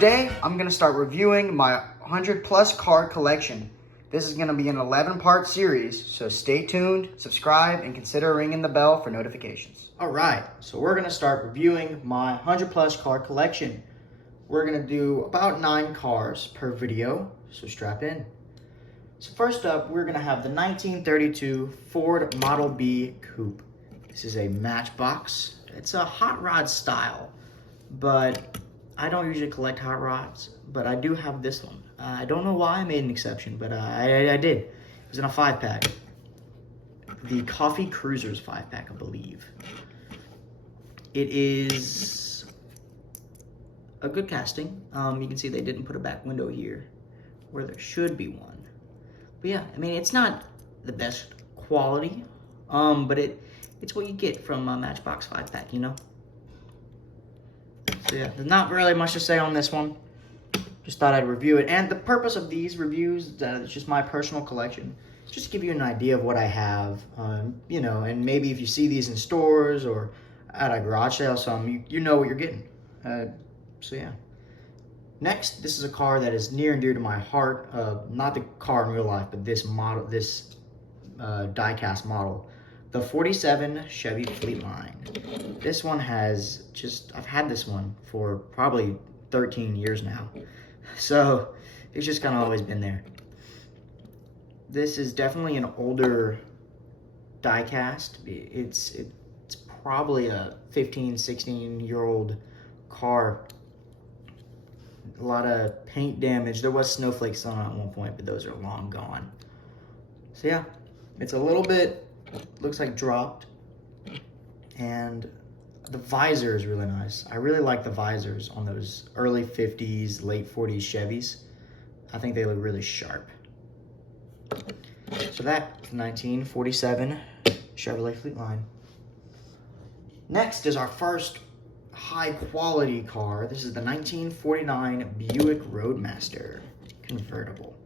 Today, I'm going to start reviewing my 100 plus car collection. This is going to be an 11-part series, so stay tuned, subscribe, and consider ringing the bell for notifications. Alright, so we're going to start reviewing my 100 plus car collection. We're going to do about 9 cars per video, so strap in. So first up, we're going to have the 1932 Ford Model B Coupe. This is a matchbox. It's a hot rod style, but I don't usually collect hot rods, but I do have this one. I don't know why I made an exception, but I did. It was in a 5-pack. The Coffee Cruisers 5-pack, I believe. It is a good casting. You can see they didn't put a back window here, where there should be one. But yeah, I mean, it's not the best quality, but it's what you get from a Matchbox 5-pack, you know? So yeah, there's not really much to say on this one. Just thought I'd review it. And the purpose of these reviews, it's just my personal collection. Just to give you an idea of what I have, you know, and maybe if you see these in stores or at a garage sale, you know what you're getting. So yeah. Next, this is a car that is near and dear to my heart. Not the car in real life, but this model, this die-cast model. The 47 Chevy FLEETLINE. This one has I've had this one for probably 13 years now. So it's just kind of always been there. This is definitely an older die-cast. It's probably a 15, 16-year-old car. A lot of paint damage. There was snowflakes on it at one point, but those are long gone. So yeah, it's a little bit, looks like dropped. And the visor is really nice. I really like the visors on those early 50s, late 40s Chevys. I think they look really sharp. So that, 1947 Chevrolet FLEETLINE. Next is our first high quality car. This is the 1949 Buick Roadmaster convertible.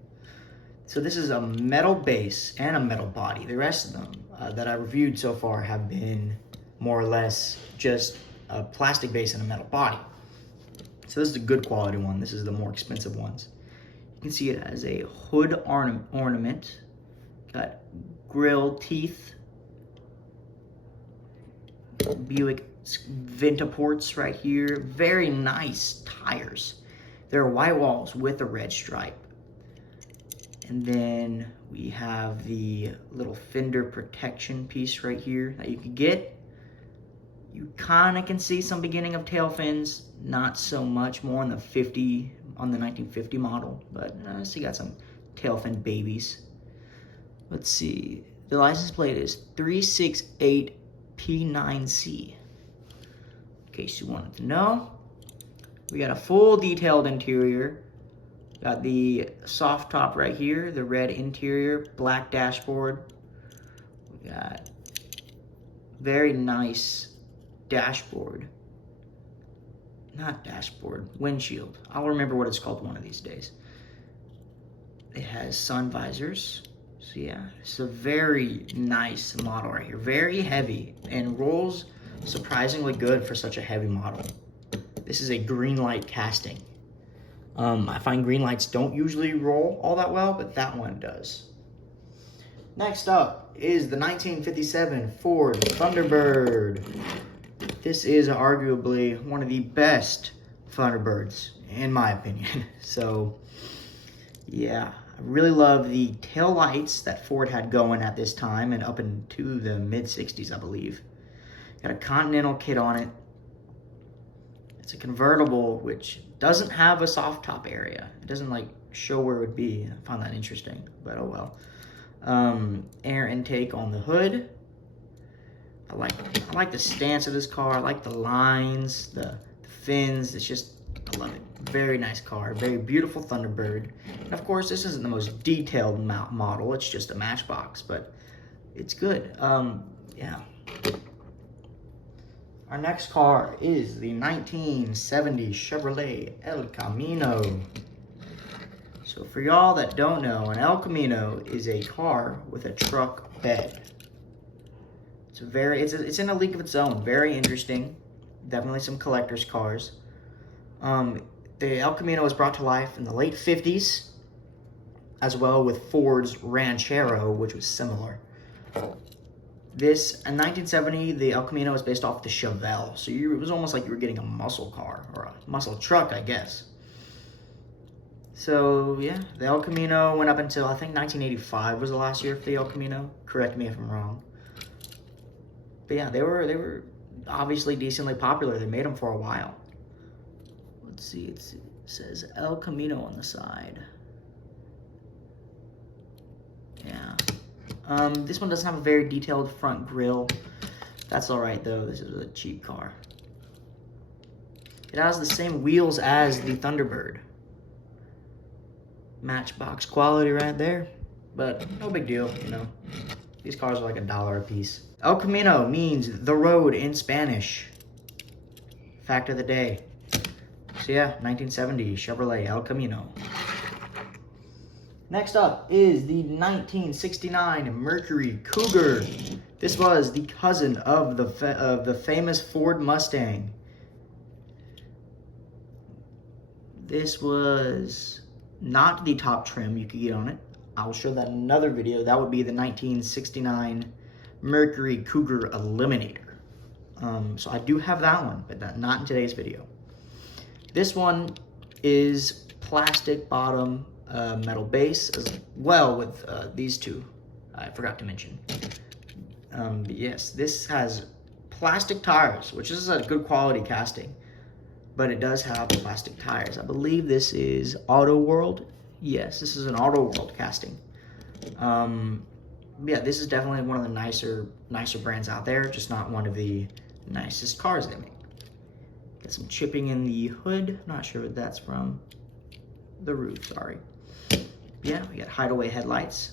So this is a metal base and a metal body. The rest of them that I reviewed so far have been more or less just a plastic base and a metal body. So this is a good quality one. This is the more expensive ones. You can see it as a hood ornament. Got grill teeth. Buick Ventaports right here. Very nice tires. There are white walls with a red stripe. And then we have the little fender protection piece right here that you can get. You kind of can see some beginning of tail fins, not so much, more on the 1950 model, but so you got some tail fin babies. Let's see, the license plate is 368P9C. In case you wanted to know, we got a full detailed interior. Got the soft top right here, the red interior, black dashboard. We got very nice dashboard. Not dashboard, windshield. I'll remember what it's called one of these days. It has sun visors. So yeah, it's a very nice model right here. Very heavy and rolls surprisingly good for such a heavy model. This is a green light casting. I find green lights don't usually roll all that well, but that one does. Next up is the 1957 Ford Thunderbird. This is arguably one of the best Thunderbirds, in my opinion. So, yeah, I really love the tail lights that Ford had going at this time and up into the mid-60s, I believe. Got a Continental kit on it. It's a convertible, which doesn't have a soft top area. It doesn't like show where it would be. I found that interesting, but oh well. Air intake on the hood. I like the stance of this car. I like the lines, the fins. It's just, I love it. Very nice car. Very beautiful Thunderbird. And of course, this isn't the most detailed model. It's just a matchbox, but it's good. Yeah. Our next car is the 1970 Chevrolet El Camino. So for y'all that don't know, an El Camino is a car with a truck bed. It's in a league of its own. Very interesting. Definitely some collector's cars. The El Camino was brought to life in the late 50s, as well with Ford's Ranchero, which was similar. This, in 1970, the El Camino was based off the Chevelle, so it was almost like you were getting a muscle car, or a muscle truck, I guess. So, yeah, the El Camino went up until, I think, 1985 was the last year for the El Camino. Correct me if I'm wrong. But yeah, they were obviously decently popular. They made them for a while. Let's see, it says El Camino on the side. Yeah. This one doesn't have a very detailed front grille. That's alright though, this is a cheap car. It has the same wheels as the Thunderbird. Matchbox quality right there. But no big deal, you know. These cars are like $1 a piece. El Camino means the road in Spanish. Fact of the day. So yeah, 1970 Chevrolet El Camino. Next up is the 1969 Mercury Cougar. This was the cousin of the famous Ford Mustang. This was not the top trim you could get on it. I'll show that in another video. That would be the 1969 Mercury Cougar Eliminator. So I do have that one, but not in today's video. This one is plastic bottom, metal base, as well with these two. I forgot to mention. But yes, this has plastic tires, which is a good quality casting, but it does have plastic tires. I believe this is Auto World. Yes, this is an Auto World casting. Yeah, this is definitely one of the nicer brands out there, just not one of the nicest cars they make. Got some chipping in the hood. Not sure what that's from. The roof, sorry. Yeah, we got hideaway headlights.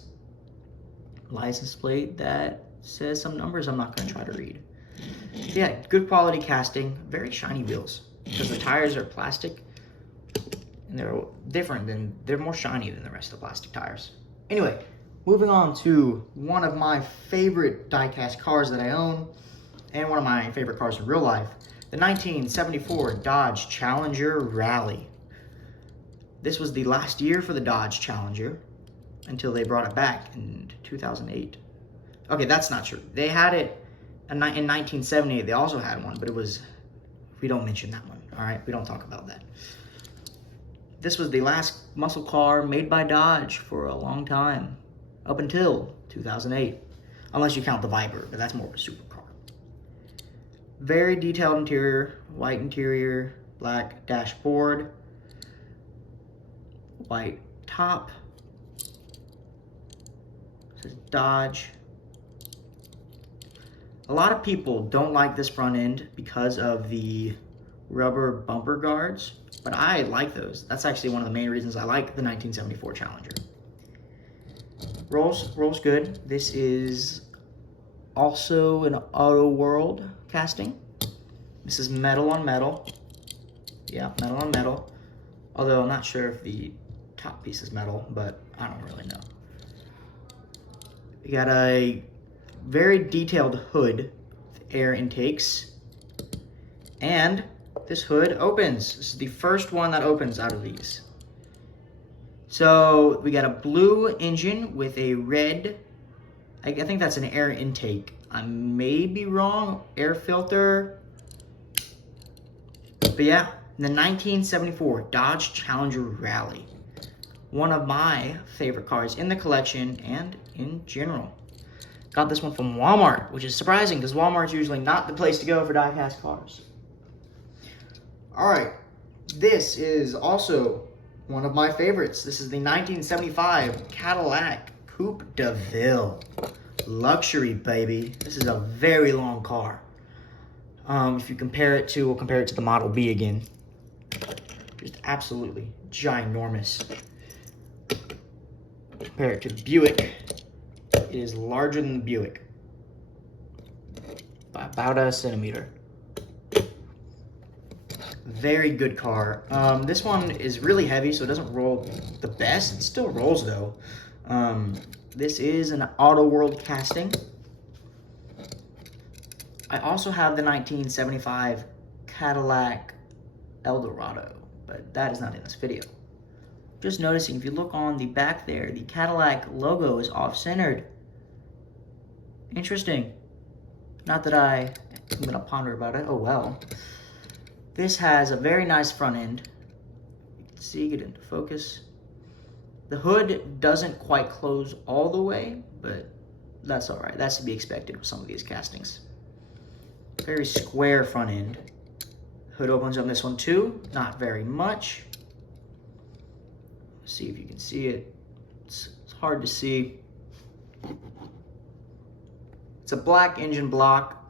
License plate that says some numbers I'm not going to try to read. Yeah, good quality casting. Very shiny wheels because the tires are plastic and they're more shiny than the rest of the plastic tires. Anyway, moving on to one of my favorite die-cast cars that I own and one of my favorite cars in real life, the 1974 Dodge Challenger Rally. This was the last year for the Dodge Challenger until they brought it back in 2008. Okay, that's not true. They had it in 1978. They also had one, but it was, we don't mention that one, all right? We don't talk about that. This was the last muscle car made by Dodge for a long time, up until 2008, unless you count the Viper, but that's more of a supercar. Very detailed interior, white interior, black dashboard, white top. It says Dodge. A lot of people don't like this front end because of the rubber bumper guards, but I like those. That's actually one of the main reasons I like the 1974 Challenger. Rolls good. This is also an Auto World casting. This is metal on metal. Yeah, metal on metal. Although I'm not sure if the top piece is metal, but I don't really know. We got a very detailed hood with air intakes. And this hood opens. This is the first one that opens out of these. So we got a blue engine with a red, I think that's an air intake. I may be wrong, air filter. But yeah, the 1974 Dodge Challenger Rally. One of my favorite cars in the collection and in general. Got this one from Walmart, which is surprising because Walmart's usually not the place to go for die-cast cars. Alright, this is also one of my favorites. This is the 1975 Cadillac Coupe de Ville. Luxury, baby. This is a very long car. If you compare it to, we'll compare it to the Model B again. Just absolutely ginormous. Compare it to the Buick. It is larger than the Buick by about a centimeter. Very good car. This one is really heavy, so it doesn't roll the best. It still rolls though. This is an Auto World casting. I also have the 1975 Cadillac Eldorado, but that is not in this video. Just noticing, if you look on the back there, the Cadillac logo is off-centered. Interesting. Not that I'm gonna ponder about it. Oh well. This has a very nice front end. You can see, get into focus. The hood doesn't quite close all the way, but that's all right. That's to be expected with some of these castings. Very square front end. Hood opens on this one too, not very much. See if you can see it. It's hard to see. It's a black engine block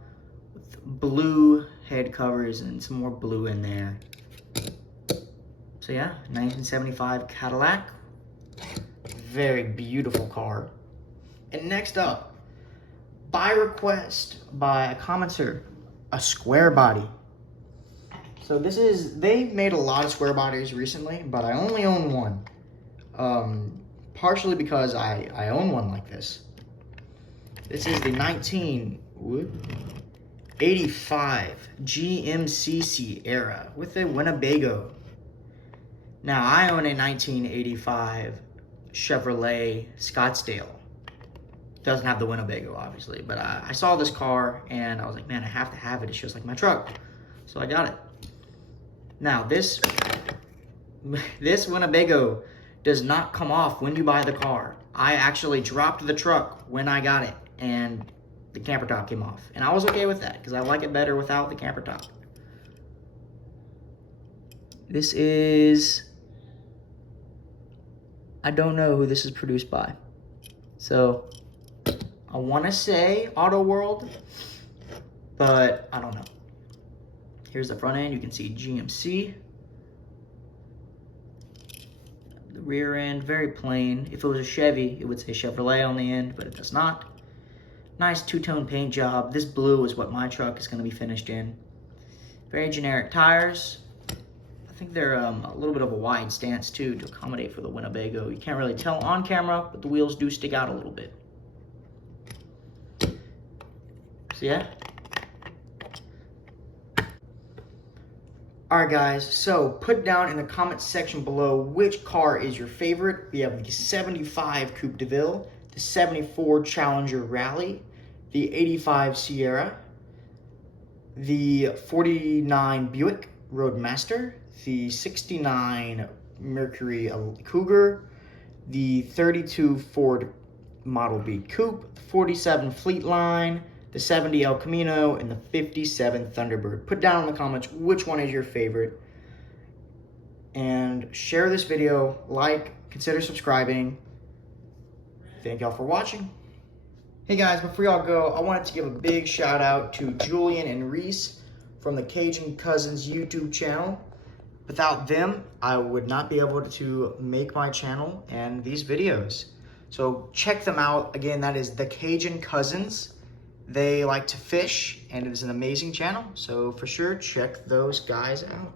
with blue head covers and some more blue in there. So yeah, 1975 Cadillac. Very beautiful car. And next up, by request by a commenter, a square body. So this is, they've made a lot of square bodies recently, but I only own one. Partially because I own one like this. This is the 1985 GMC Sierra with a Winnebago. Now I own a 1985 Chevrolet Scottsdale. Doesn't have the Winnebago, obviously, but I saw this car and I was like, man, I have to have it. It's just like my truck. So I got it. Now this Winnebago does not come off when you buy the car. I actually dropped the truck when I got it and the camper top came off. And I was okay with that because I like it better without the camper top. This is, I don't know who this is produced by. So I want to say Auto World, but I don't know. Here's the front end. You can see GMC. The rear end, very plain. If it was a Chevy, it would say Chevrolet on the end, but it does not. Nice two-tone paint job. This blue is what my truck is going to be finished in. Very generic tires. I think they're a little bit of a wide stance too to accommodate for the Winnebago. You can't really tell on camera, but the wheels do stick out a little bit. So yeah. Alright guys, so put down in the comments section below which car is your favorite. We have the 75 Coupe de Ville, the 74 Challenger Rally, the 85 Sierra, the 49 Buick Roadmaster, the 69 Mercury Cougar, the 32 Ford Model B Coupe, the 47 FLEETLINE, the 70 El Camino, and the 57 Thunderbird. Put down in the comments which one is your favorite. And share this video, like, consider subscribing. Thank y'all for watching. Hey guys, before y'all go, I wanted to give a big shout out to Julien and Reis from the Cajun Cousins YouTube channel. Without them, I would not be able to make my channel and these videos. So check them out. Again, that is the Cajun Cousins. They like to fish, and it is an amazing channel, so for sure, check those guys out.